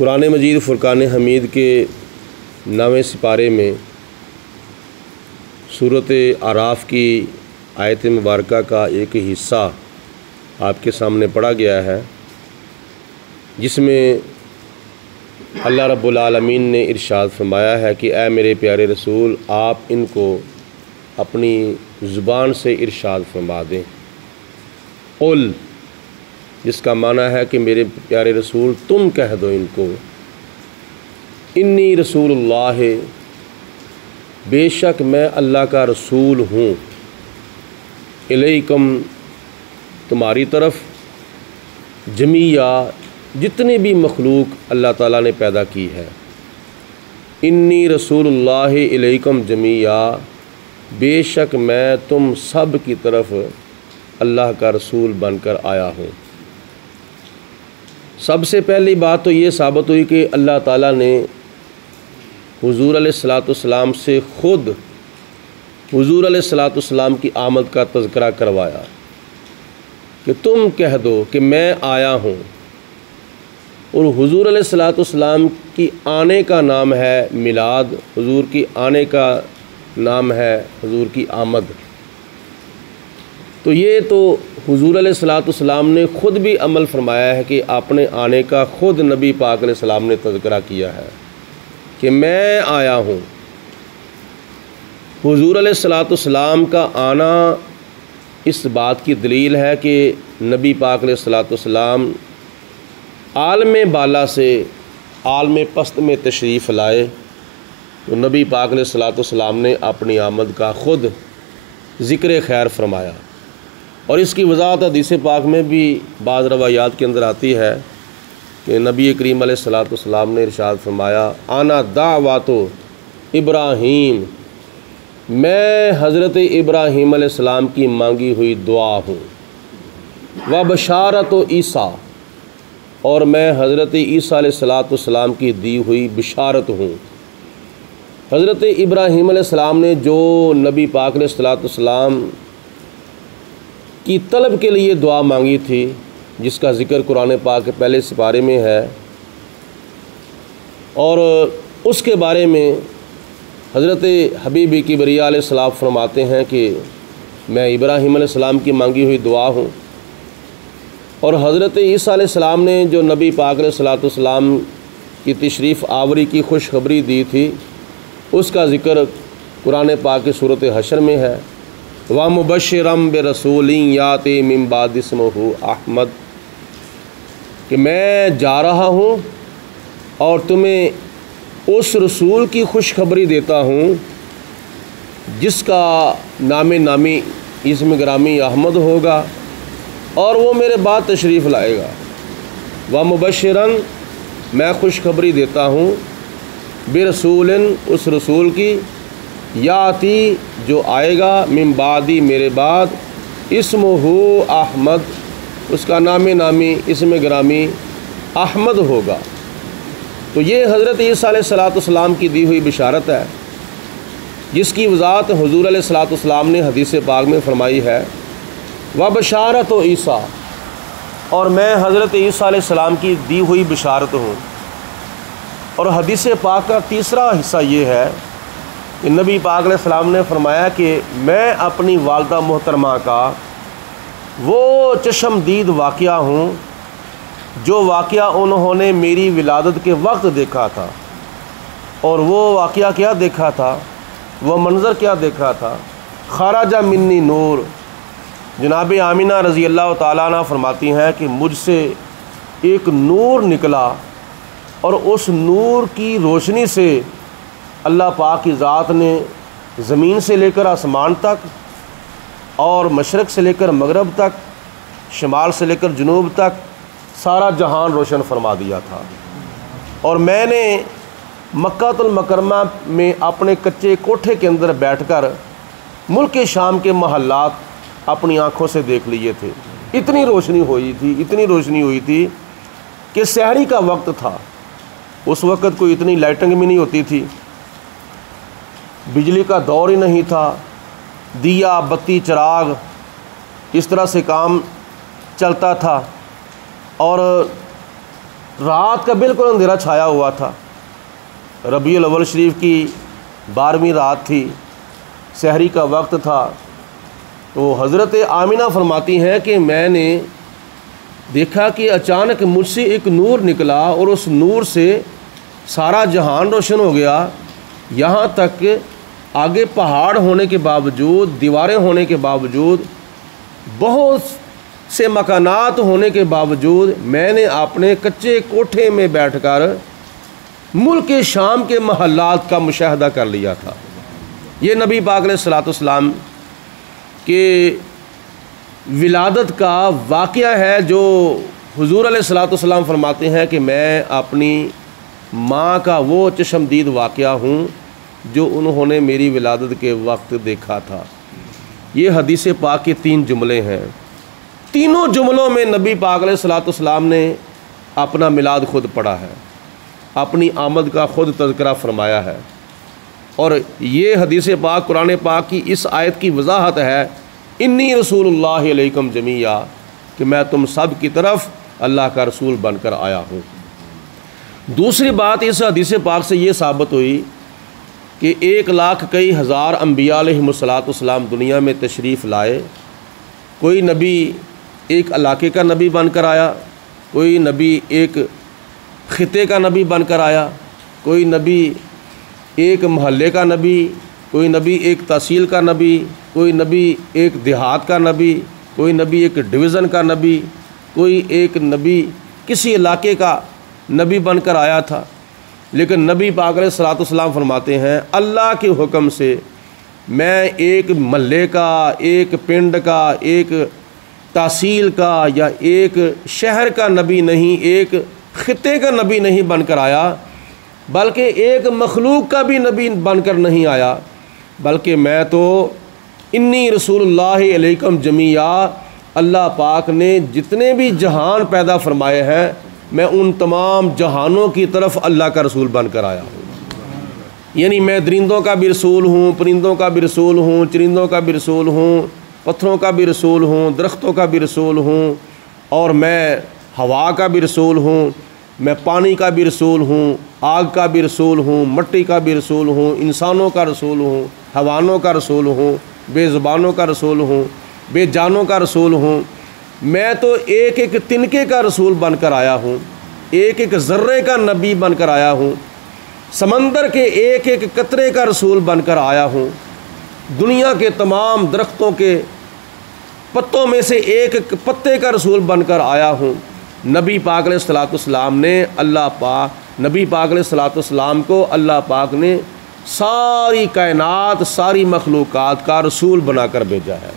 कुरान मजीद फ़ुरक़ान हमीद के 9वें सिपारे में सूरत आराफ की आयत मुबारका का एक हिस्सा आपके सामने पढ़ा गया है, जिसमें अल्लाह रब्बुल आलमीन ने इरशाद फरमाया है कि ऐ मेरे प्यारे रसूल, आप इनको अपनी ज़ुबान से इरशाद फरमा दें। क़ुल, जिसका माना है कि मेरे प्यारे रसूल तुम कह दो इनको, इन्नी रसूलुल्लाह, बेशक मैं अल्लाह का रसूल हूँ, इलैकुम, तुम्हारी तरफ, जमीया, जितनी भी मखलूक अल्लाह ताला ने पैदा की है। इन्नी रसूलुल्लाह इलैकुम जमीया, बेशक मैं तुम सब की तरफ अल्लाह का रसूल बनकर आया हूँ। सबसे पहली बात तो ये साबित हुई कि अल्लाह ताला ने हुज़ूर अलैहिस्सलाम से ख़ुद हुज़ूर अलैहिस्सलाम की आमद का तज़किरा करवाया कि तुम कह दो कि मैं आया हूँ। और हुज़ूर अलैहिस्सलाम की आने का नाम है मिलाद, हुज़ूर की आने का नाम है हुज़ूर की आमद। तो ये तो हुज़ूर अलैहिस्सलाम ने ख़ुद भी अमल फरमाया है कि अपने आने का ख़ुद नबी पाक अलैहिस्सलाम ने तज़किरा किया है कि मैं आया हूँ। हुज़ूर अलैहिस्सलाम का आना इस बात की दलील है कि नबी पाक अलैहिस्सलाम आलम बाला से आलम पस्त में तशरीफ़ लाए, तो नबी पाक अलैहिस्सलाम ने अपनी आमद का ख़ुद ज़िक्र खैर फरमाया। और इसकी वज़ाहत हदीस पाक में भी बाज़ रवायात के अंदर आती है कि नबी करीम अलैहिस्सलाम ने इरशाद फरमाया, आना दावातो इब्राहीम, मैं हज़रत इब्राहीम अलैहिस्सलाम की मांगी हुई दुआ हूँ। व बशारत ईसा, और मैं हज़रत ईसा अलैहिस्सलाम की दी हुई बिशारत हूँ। हज़रत इब्राहीम अलैहिस्सलाम ने जो नबी पाक अलैहिस्सलाम की तलब के लिए दुआ मांगी थी, जिसका ज़िक्र कुरान पाक के पहले सिपारे में है, और उसके बारे में हज़रत हबीब किबरिया अलैहिस्सलाम फरमाते हैं कि मैं इब्राहीम अलैहिस्सलाम की मांगी हुई दुआ हूँ। और हज़रत ईसा अलैहिस्सलाम ने जो नबी पाक अलैहिस्सलाम की तशरीफ़ आवरी की खुशखबरी दी थी, उसका ज़िक्र कुरान पाक की सूरत हशर में है। व मुबश्शिरम बिरसूलिन याति मिन बाद इस्मुहु अहमद, कि मैं जा रहा हूँ और तुम्हें उस रसूल की खुशखबरी देता हूँ जिसका नामी इस्म ग्रामी अहमद होगा, और वो मेरे बाद तशरीफ़ लाएगा। व मुबश्शिरन, मैं खुशखबरी देता हूँ, बिरसूलिन, उस रसूल की, याती, जो आएगा, मिन बादी, मेरे बाद, इस्मुहु अहमद, उसका नामी इस्म ग्रामी अहमद होगा। तो ये हज़रत ईसा अलैहिस्सलाम की दी हुई बिशारत है, जिसकी वज़ाहत हुज़ूर अलैहिस्सलाम ने हदीस पाक में फ़रमाई है। व बशारत ईसा, और मैं हज़रत ईसा अलैहिस्सलाम की दी हुई बिशारत हूँ। और हदीस पाक का तीसरा हिस्सा ये है कि नबी पाक अलैहिस्सलाम ने फरमाया कि मैं अपनी वालदा मोहतरमा का वो चश्मदीद वाक़या हूँ जो वाक़या उन्होंने मेरी विलादत के वक्त देखा था। और वो वाक़या क्या देखा था, वह मंज़र क्या देखा था, खराजा मिन्नी नूर, जनाब आमिना रज़ी अल्लाह ताला अन्हा फरमाती हैं कि मुझसे एक नूर निकला, और उस नूर की रोशनी से अल्लाह पाक की ज़ात ने ज़मीन से लेकर आसमान तक, और मशरक़ से लेकर मगरब तक, शुमाल से लेकर जनूब तक सारा जहान रोशन फरमा दिया था। और मैंने मक्कातुल मुकर्रमा में अपने कच्चे कोठे के अंदर बैठकर मुल्क शाम के महल्लात अपनी आँखों से देख लिए थे। इतनी रोशनी हुई थी कि सहरी का वक्त था। उस वक़्त कोई इतनी लाइटिंग भी नहीं होती थी, बिजली का दौर ही नहीं था, दिया बत्ती चिराग इस तरह से काम चलता था। और रात का बिल्कुल अंधेरा छाया हुआ था। रबीउल अव्वल शरीफ की 12वीं रात थी, सहरी का वक्त था। तो हज़रत आमिना फरमाती हैं कि मैंने देखा कि अचानक मुझसे एक नूर निकला और उस नूर से सारा जहान रोशन हो गया। यहाँ तक आगे पहाड़ होने के बावजूद, दीवारें होने के बावजूद, बहुत से मकानात होने के बावजूद मैंने अपने कच्चे कोठे में बैठकर मुल्क शाम के महल्लात का मुशाहदा कर लिया था। ये नबी पाक अलैहिस्सलाम के विलादत का वाक़या है, जो हुज़ूर अलैहिस्सलाम फरमाते हैं कि मैं अपनी माँ का वो चश्मदीद वाक़या हूँ जो उन्होंने मेरी विलादत के वक्त देखा था। ये हदीस पाक के 3 जुमले हैं। तीनों जुमलों में नबी पाक अलैहिस्सलाम ने अपना मिलाद खुद पढ़ा है, अपनी आमद का खुद तज़किरा फरमाया है। और ये हदीस पाक कुरान पाक की इस आयत की वजाहत है, इन्नी रसूलुल्लाह अलैकुम जमीया, कि मैं तुम सब की तरफ अल्लाह का रसूल बनकर आया हूँ। दूसरी बात इस हदीस पाक से ये साबित हुई कि 1,00,000 कई हज़ार अम्बिया अलैहिमुस्सलाम दुनिया में तशरीफ़ लाए। कोई नबी एक इलाके का नबी बनकर आया, कोई नबी एक ख़िते का नबी बनकर आया, कोई नबी एक महल्ले का नबी, कोई नबी एक तहसील का नबी, कोई नबी एक देहात का नबी, कोई नबी एक डिवीज़न का नबी, कोई एक नबी किसी इलाके का नबी बनकर आया था। लेकिन नबी पाक अलैहिस्सलाम फरमाते हैं, अल्लाह के हुक्म से मैं एक महल्ले का, एक पिंड का, एक तहसील का या एक शहर का नबी नहीं, एक ख़िते का नबी नहीं बनकर आया, बल्कि एक मखलूक का भी नबी बनकर नहीं आया, बल्कि मैं तो इन्नी रसूलुल्लाह अलैकुम जमीया, अल्लाह पाक ने जितने भी जहान पैदा फरमाए हैं, मैं उन तमाम जहानों की तरफ अल्लाह का रसूल बनकर आया हूँ। यानी मैं दरिंदों का भी रसूल हूँ, परिंदों का भी रसूल हूँ, चरिंदों का भी रसूल हूँ, पत्थरों का भी रसूल हूँ, दरख्तों का भी रसूल हूँ, और मैं हवा का भी रसूल हूँ, मैं पानी का भी रसूल हूँ, आग का भी रसूल हूँ, मिट्टी का भी रसूल हूँ, इंसानों का रसूल हूँ, हवानों का रसूल हूँ, बेज़बानों का रसूल हूँ, बेजानों का रसूल हूँ। मैं तो एक एक तिनके का रसूल बनकर आया हूँ, एक एक ज़र्रे का नबी बनकर आया हूँ, समंदर के एक एक कतरे का रसूल बनकर आया हूँ, दुनिया के तमाम दरख्तों के पत्तों में से एक एक पत्ते का रसूल बनकर आया हूँ। नबी पाक अलैहिस्सलाम ने नबी पाक अलैहिस्सलाम को अल्लाह पाक ने सारी कायनात, सारी मखलूक़ात का रसूल बनाकर भेजा है।